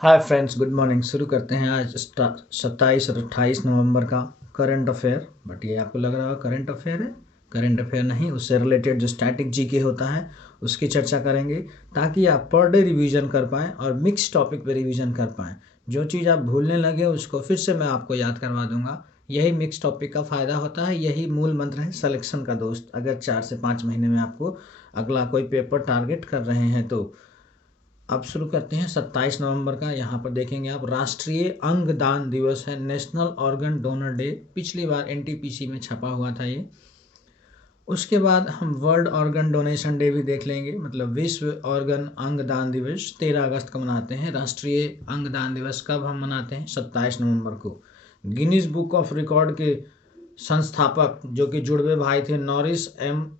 Hi friends, good morning. शुरू करते हैं आज 27 और 28 नवंबर का करंट अफेयर। बट ये आपको लग रहा होगा करंट अफेयर है। करंट अफेयर नहीं, उससे रिलेटेड जो स्टैटिक जीके होता है उसकी चर्चा करेंगे, ताकि आप पर डे रिवीजन कर पाएँ और मिक्स टॉपिक पे रिवीजन कर पाएँ। जो चीज़ आप भूलने लगे उसको फिर से मैं आपको याद करवा दूंगा। यही मिक्स टॉपिक का फ़ायदा होता है, यही मूल मंत्र है सिलेक्शन का दोस्त। अगर 4 से 5 महीने में आपको अगला कोई पेपर टारगेट कर रहे हैं तो अब शुरू करते हैं 27 नवंबर का। यहाँ पर देखेंगे आप, राष्ट्रीय अंगदान दिवस है, नेशनल ऑर्गन डोनर डे। पिछली बार एनटीपीसी में छपा हुआ था ये। उसके बाद हम वर्ल्ड ऑर्गन डोनेशन डे भी देख लेंगे, मतलब विश्व ऑर्गन अंगदान दिवस 13 अगस्त को मनाते हैं। राष्ट्रीय अंगदान दिवस कब हम मनाते हैं? 27 नवंबर को। गिनीज बुक ऑफ रिकॉर्ड के संस्थापक जो कि जुड़वे भाई थे, नॉरिस एम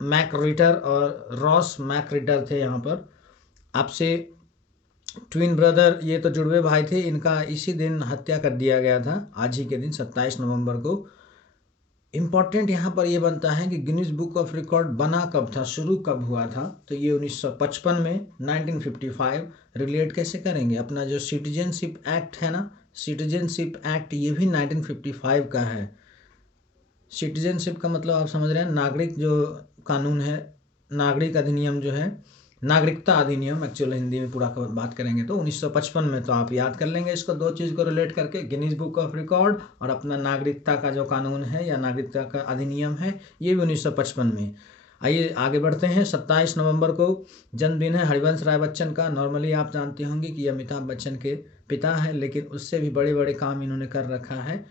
मैकरिटर और रॉस मैकरिटर थे। यहाँ पर आपसे ट्विन ब्रदर, ये तो जुड़वे भाई थे, इनका इसी दिन हत्या कर दिया गया था, आज ही के दिन 27 नवंबर को। इम्पॉर्टेंट यहाँ पर ये बनता है कि गिनीज बुक ऑफ रिकॉर्ड बना कब था, शुरू कब हुआ था? तो ये 1955 में, 1955। रिलेट कैसे करेंगे? अपना जो सिटीजनशिप एक्ट है ना, सिटीजनशिप एक्ट ये भी 1955 का है। सिटीजनशिप का मतलब आप समझ रहे हैं, नागरिक जो कानून है, नागरिक अधिनियम जो है, नागरिकता अधिनियम एक्चुअल हिंदी में पूरा बात करेंगे तो 1955 में। तो आप याद कर लेंगे इसको, दो चीज़ को रिलेट करके, गिनीज बुक ऑफ रिकॉर्ड और अपना नागरिकता का जो कानून है या नागरिकता का अधिनियम है, ये भी 1955 में। आइए आगे बढ़ते हैं। 27 नवंबर को जन्मदिन है हरिवंश राय बच्चन का। नॉर्मली आप जानते होंगे कि ये अमिताभ बच्चन के पिता हैं, लेकिन उससे भी बड़े बड़े काम इन्होंने कर रखा है।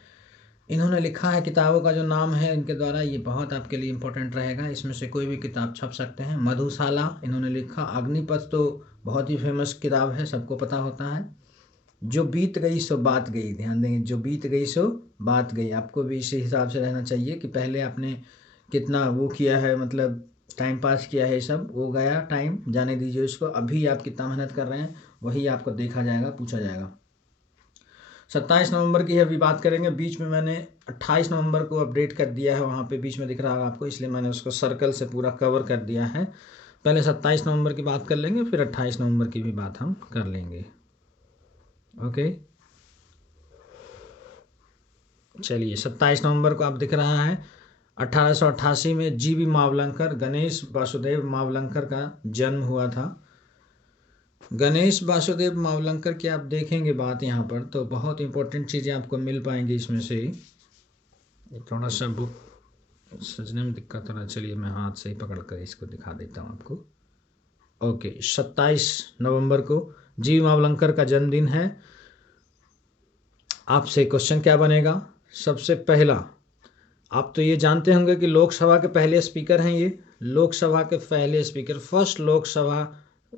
इन्होंने लिखा है किताबों का जो नाम है इनके द्वारा, ये बहुत आपके लिए इम्पोर्टेंट रहेगा, इसमें से कोई भी किताब छप सकते हैं। मधुशाला इन्होंने लिखा। अग्निपथ तो बहुत ही फेमस किताब है, सबको पता होता है। जो बीत गई सो बात गई, ध्यान देंगे, जो बीत गई सो बात गई। आपको भी इसी हिसाब से रहना चाहिए कि पहले आपने कितना वो किया है, मतलब टाइम पास किया है, सब वो गया टाइम, जाने दीजिए उसको। अभी आप कितना मेहनत कर रहे हैं वही आपको देखा जाएगा, पूछा जाएगा। 27 नवंबर की अभी बात करेंगे। बीच में मैंने 28 नवंबर को अपडेट कर दिया है, वहाँ पे बीच में दिख रहा है आपको, इसलिए मैंने उसको सर्कल से पूरा कवर कर दिया है। पहले 27 नवंबर की बात कर लेंगे, फिर 28 नवंबर की भी बात हम कर लेंगे। ओके, चलिए। 27 नवंबर को आप दिख रहा है, 1888 में जीवी मावलंकर, गणेश वासुदेव मावलंकर का जन्म हुआ था। गणेश वासुदेव मावलंकर की आप देखेंगे बात यहाँ पर, तो बहुत इंपॉर्टेंट चीज़ें आपको मिल पाएंगी इसमें से। थोड़ा सा बुक सजने में दिक्कत हो रहा है, चलिए मैं हाथ से ही पकड़ कर इसको दिखा देता हूँ आपको। ओके, 27 नवंबर को जी मावलंकर का जन्मदिन है। आपसे क्वेश्चन क्या बनेगा? सबसे पहला, आप तो ये जानते होंगे कि लोकसभा के पहले स्पीकर हैं ये, लोकसभा के पहले speaker,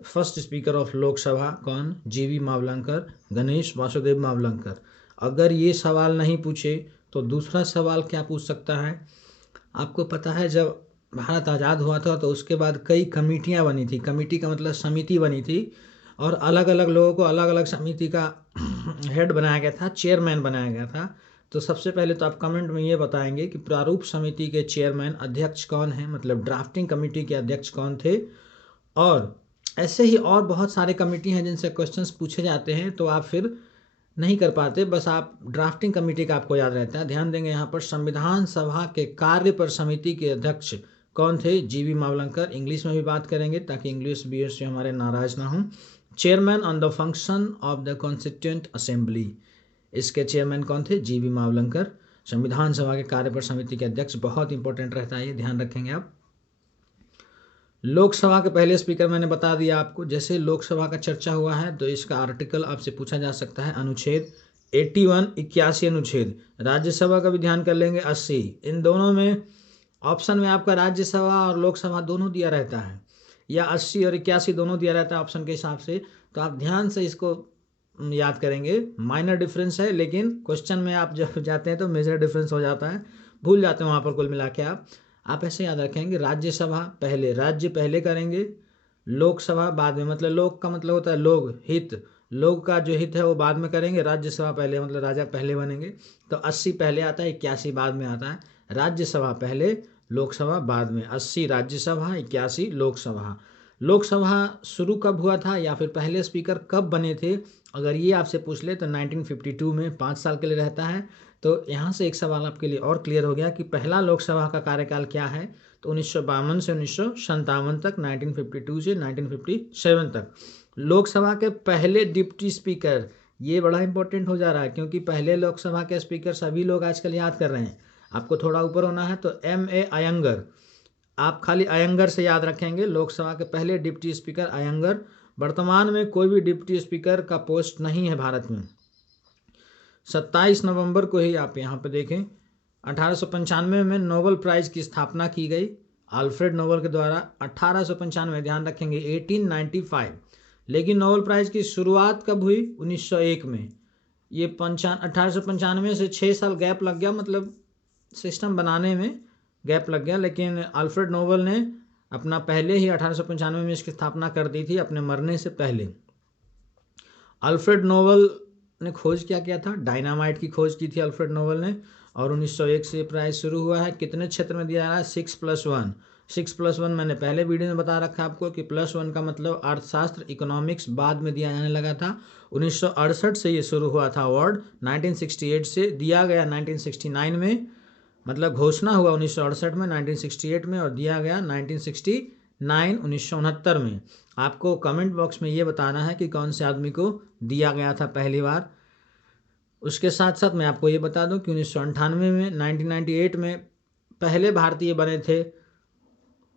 first speaker of Lok Sabha कौन? जीवी मावलंकर, गणेश वासुदेव मावलंकर। अगर ये सवाल नहीं पूछे तो दूसरा सवाल क्या पूछ सकता है? आपको पता है जब भारत आज़ाद हुआ था तो उसके बाद कई कमेटियाँ बनी थी, कमेटी का मतलब समिति बनी थी, और अलग अलग लोगों को अलग अलग समिति का हेड बनाया गया था, चेयरमैन बनाया गया था। तो सबसे पहले तो आप कमेंट में ये बताएंगे कि प्रारूप समिति के चेयरमैन, अध्यक्ष कौन है, मतलब ड्राफ्टिंग कमेटी के अध्यक्ष कौन थे। और ऐसे ही और बहुत सारे कमेटी हैं जिनसे क्वेश्चंस पूछे जाते हैं, तो आप फिर नहीं कर पाते, बस आप ड्राफ्टिंग कमेटी का आपको याद रहता है। ध्यान देंगे यहाँ पर, संविधान सभा के कार्य पर समिति के अध्यक्ष कौन थे? जीवी मावलंकर। इंग्लिश में भी बात करेंगे ताकि इंग्लिश व्यूअर्स से हमारे नाराज ना हों। Chairman on the function of the constituent assembly, इसके चेयरमैन कौन थे? जीवी मावलंकर। संविधान सभा के कार्य पर समिति के अध्यक्ष, बहुत इंपॉर्टेंट रहता है ये, ध्यान रखेंगे आप। लोकसभा के पहले स्पीकर मैंने बता दिया आपको। जैसे लोकसभा का चर्चा हुआ है तो इसका आर्टिकल आपसे पूछा जा सकता है, अनुच्छेद 81, 81 अनुच्छेद। राज्यसभा का भी ध्यान कर लेंगे, 80। इन दोनों में ऑप्शन में आपका राज्यसभा और लोकसभा दोनों दिया रहता है, या 80 और 81 दोनों दिया रहता है ऑप्शन के हिसाब से। तो आप ध्यान से इसको याद करेंगे। माइनर डिफरेंस है, लेकिन क्वेश्चन में आप जब जाते हैं तो मेजर डिफरेंस हो जाता है, भूल जाते हैं वहाँ पर कुल मिला के। आप ऐसे याद रखेंगे, राज्यसभा पहले, राज्य पहले करेंगे, लोकसभा बाद में, मतलब लोक का मतलब होता है लोग, हित, लोग का जो हित है वो बाद में करेंगे, राज्यसभा पहले, मतलब राजा पहले बनेंगे। तो 80 पहले आता है, 81 बाद में आता है। राज्यसभा पहले, लोकसभा बाद में। 80 राज्यसभा, 81 लोकसभा। लोकसभा शुरू कब हुआ था या फिर पहले स्पीकर कब बने थे, अगर ये आपसे पूछ ले तो 1952 में 5 साल के लिए रहता है। तो यहाँ से एक सवाल आपके लिए और क्लियर हो गया कि पहला लोकसभा का कार्यकाल क्या है, तो 1952 से 1957 तक, 1952 से 1957 तक। लोकसभा के पहले डिप्टी स्पीकर, ये बड़ा इंपॉर्टेंट हो जा रहा है क्योंकि पहले लोकसभा के स्पीकर सभी लोग आजकल याद कर रहे हैं। आपको थोड़ा ऊपर होना है तो M.A. अयंगर, आप खाली अयंगर से याद रखेंगे। लोकसभा के पहले डिप्टी स्पीकर अयंगर। वर्तमान में कोई भी डिप्टी स्पीकर का पोस्ट नहीं है भारत में। 27 नवंबर को ही आप यहाँ पे देखें 1895 में नोबेल प्राइज़ की स्थापना की गई अल्फ्रेड नोबेल के द्वारा। 1895, ध्यान रखेंगे 1895। लेकिन नोबेल प्राइज़ की शुरुआत कब हुई? 1901 में। ये 1895 से 6 साल गैप लग गया, मतलब सिस्टम बनाने में गैप लग गया। लेकिन अल्फ्रेड नोबेल ने अपना पहले ही 1895 में इसकी स्थापना कर दी थी, अपने मरने से पहले। अल्फ्रेड नोबेल ने खोज क्या किया था? डायनामाइट की खोज की थी अल्फ्रेड नोबेल ने। और 1901 से प्राइज शुरू हुआ है। कितने क्षेत्र में दिया जा रहा है? 6+1। 6+1 मैंने पहले वीडियो में बता रखा आपको कि +1 का मतलब अर्थशास्त्र, इकोनॉमिक्स बाद में दिया जाने लगा था। 1968 से ये शुरू हुआ था अवार्ड। 1968 से दिया गया 1969 में, मतलब घोषणा हुआ 1968 में, 1968 में, और दिया गया 1969 में। आपको कमेंट बॉक्स में ये बताना है कि कौन से आदमी को दिया गया था पहली बार। उसके साथ साथ मैं आपको ये बता दूं कि 1998 में, 1998 में पहले भारतीय बने थे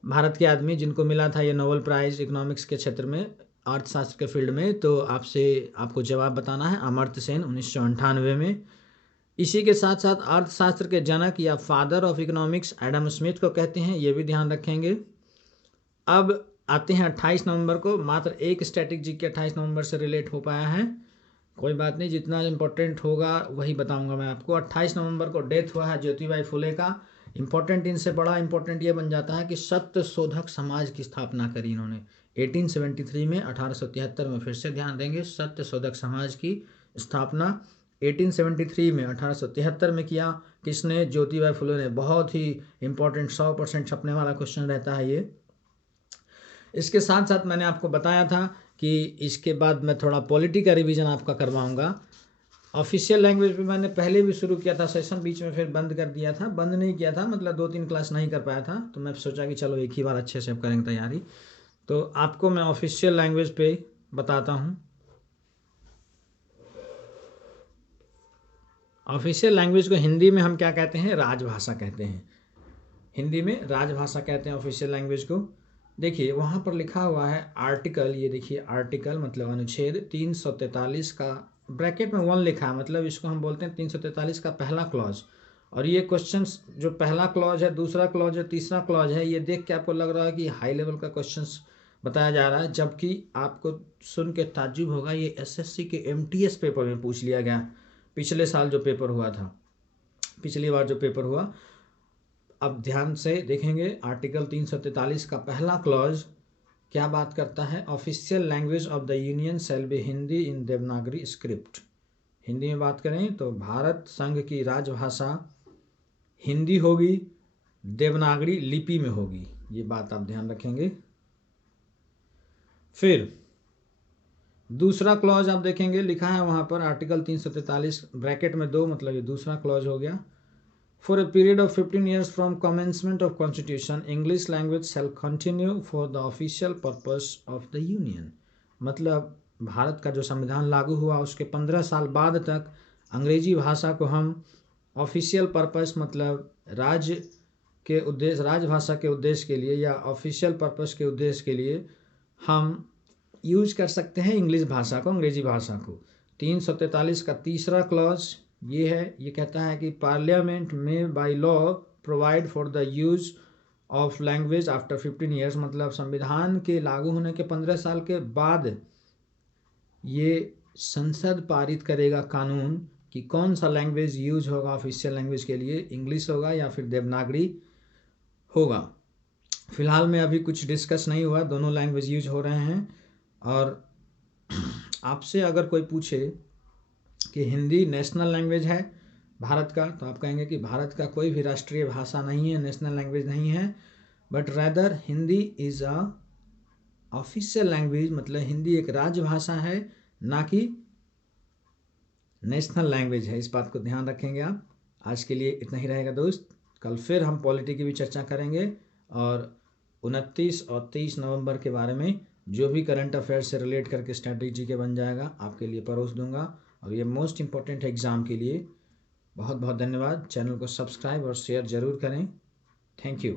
भारत के आदमी जिनको मिला था ये नोबेल प्राइज़ इकोनॉमिक्स के क्षेत्र में, अर्थशास्त्र के फील्ड में। तो आपको जवाब बताना है, अमर्त्य सेन 1998 में। इसी के साथ साथ अर्थशास्त्र के जनक या father of economics Adam Smith को कहते हैं, ये भी ध्यान रखेंगे। अब आते हैं 28 नवंबर को। मात्र एक स्टैटिक जी के 28 नवंबर से रिलेट हो पाया है, कोई बात नहीं, जितना इम्पोर्टेंट होगा वही बताऊंगा मैं आपको। 28 नवंबर को डेथ हुआ है ज्योतिबाई फुले का। इम्पोर्टेंट, इनसे बड़ा इम्पोर्टेंट ये बन जाता है कि सत्य शोधक समाज की स्थापना करी इन्होंने 1873 में। 1873 में फिर से ध्यान देंगे, सत्य शोधक समाज की स्थापना 1873 में, 1873 में किया। किसने? ज्योतिबाई फुले ने। बहुत ही इंपॉर्टेंट, 100% छपने वाला क्वेश्चन रहता है ये। इसके साथ साथ मैंने आपको बताया था कि इसके बाद मैं थोड़ा पॉलिटी का रिवीजन आपका करवाऊंगा। ऑफिशियल लैंग्वेज पे मैंने पहले भी शुरू किया था सेशन, बीच में फिर बंद कर दिया था। बंद नहीं किया था, मतलब 2-3 क्लास नहीं कर पाया था, तो मैं सोचा कि चलो एक ही बार अच्छे से अब करेंगे तैयारी। तो आपको मैं ऑफिशियल लैंग्वेज पे बताता हूँ। ऑफिशियल लैंग्वेज को हिंदी में हम क्या कहते हैं? राजभाषा कहते हैं। हिंदी में राजभाषा कहते हैं ऑफिशियल लैंग्वेज को। देखिए वहाँ पर लिखा हुआ है आर्टिकल, ये देखिए आर्टिकल मतलब अनुच्छेद 343 का ब्रैकेट में 1 लिखा है, मतलब इसको हम बोलते हैं 343 का पहला क्लॉज। और ये क्वेश्चन जो पहला क्लॉज है, दूसरा क्लॉज है, तीसरा क्लॉज है, ये देख के आपको लग रहा है कि हाई लेवल का क्वेश्चन बताया जा रहा है, जबकि आपको सुन के ताज्जुब होगा ये SSC के MTS पेपर में पूछ लिया गया। पिछले साल जो पेपर हुआ था, पिछली बार जो पेपर हुआ। अब ध्यान से देखेंगे, आर्टिकल 343 का पहला क्लॉज क्या बात करता है? Official language of the union shall be Hindi in Devanagari script. Hindi में बात करें तो भारत संघ की राजभाषा हिंदी होगी, देवनागरी लिपि में होगी। ये बात आप ध्यान रखेंगे। फिर दूसरा क्लॉज आप देखेंगे, लिखा है वहाँ पर आर्टिकल 343 ब्रैकेट में 2, मतलब ये दूसरा क्लॉज हो गया। For a period of 15 years from commencement of constitution, English language shall continue for the official purpose of the union। मतलब भारत का जो संविधान लागू हुआ उसके 15 साल बाद तक अंग्रेजी भाषा को हम ऑफिशियल पर्पस, मतलब राज्य के उद्देश्य, राजभाषा के उद्देश्य के लिए या ऑफिशियल पर्पस के उद्देश्य के लिए हम यूज कर सकते हैं इंग्लिश भाषा को, अंग्रेजी भाषा को। 343 का तीसरा क्लॉज ये है, ये कहता है कि पार्लियामेंट में by law provide for the use of language after 15 years, मतलब संविधान के लागू होने के 15 साल के बाद ये संसद पारित करेगा कानून कि कौन सा लैंग्वेज यूज होगा ऑफिशियल लैंग्वेज के लिए, इंग्लिश होगा या फिर देवनागरी होगा। फिलहाल में अभी कुछ डिस्कस नहीं हुआ, दोनों लैंग्वेज यूज हो रहे हैं। और आपसे अगर कोई पूछे कि हिंदी नेशनल लैंग्वेज है भारत का, तो आप कहेंगे कि भारत का कोई भी राष्ट्रीय भाषा नहीं है, नेशनल लैंग्वेज नहीं है, but rather Hindi is a official language मतलब हिंदी एक राजभाषा है, ना कि नेशनल लैंग्वेज है। इस बात को ध्यान रखेंगे आप। आज के लिए इतना ही रहेगा दोस्त। कल फिर हम पॉलिटी की भी चर्चा करेंगे और 29 और 30 नवंबर के बारे में जो भी करंट अफेयर से रिलेट करके स्ट्रैटेजी के बन जाएगा आपके लिए परोस दूंगा। और ये मोस्ट इंपॉर्टेंट है एग्ज़ाम के लिए। बहुत बहुत धन्यवाद। चैनल को सब्सक्राइब और शेयर ज़रूर करें। Thank you.